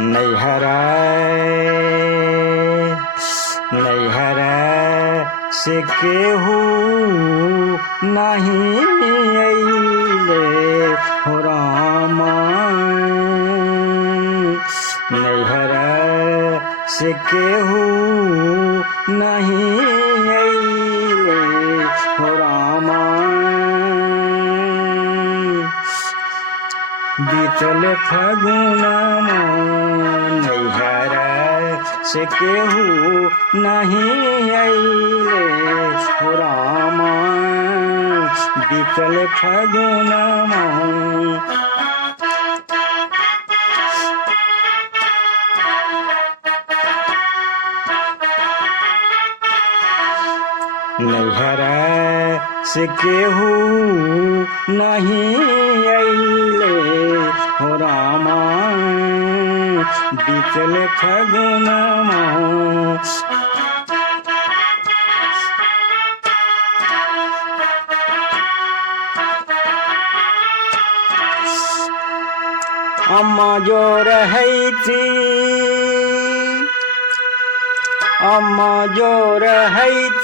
नैहरा से केहू नहीं अइले हो रामा। नैहरा से केहू नहीं अइले हो रामा। बीतल फगुनमा नैहरा से केहू नहीं अइले हो रामा। बीतल फगुनमा नैहरा से केहू नहीं अइले हो रामा। बीतल फगुनमा अम्मा जो रहती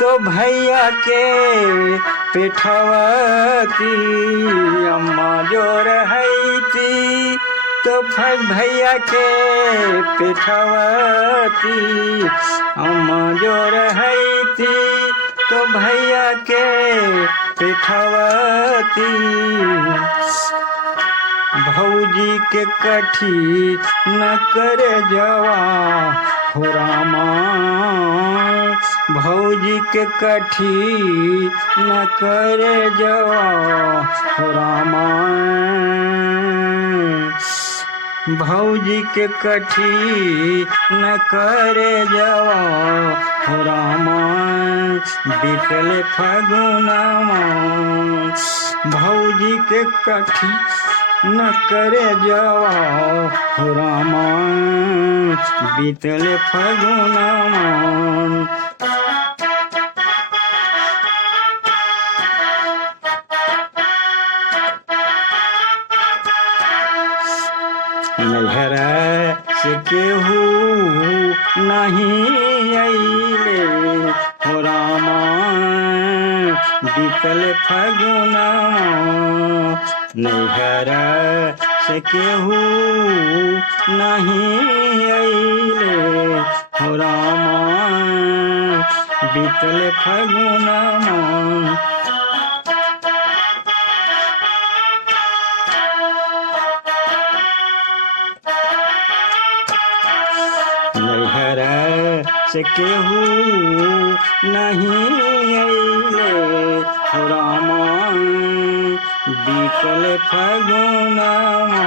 तो भैया के पिठवती। अम्मा जो रहती तो भैया के पिठवती। अम्मा जो रहती तो भैया के पिठवती। भौजी के कठी न करे जवा हो रामा। भौजी के कठी न करे जवा हो रामा। भौजी के कठी न करे जवा हो रामा। बीतल फगुनमा भौजी के कठी न करे जवा हो रामा। बीतल फगुनमा नैहरा से केहू नहीं अइले हो रामा। बीतल फगुनमा नैहरा से केहू नहीं अइले हो रामा। बीतल फगुनमा नैहरा से केहू नहीं अइले हो रामा। बीतल फगुनमा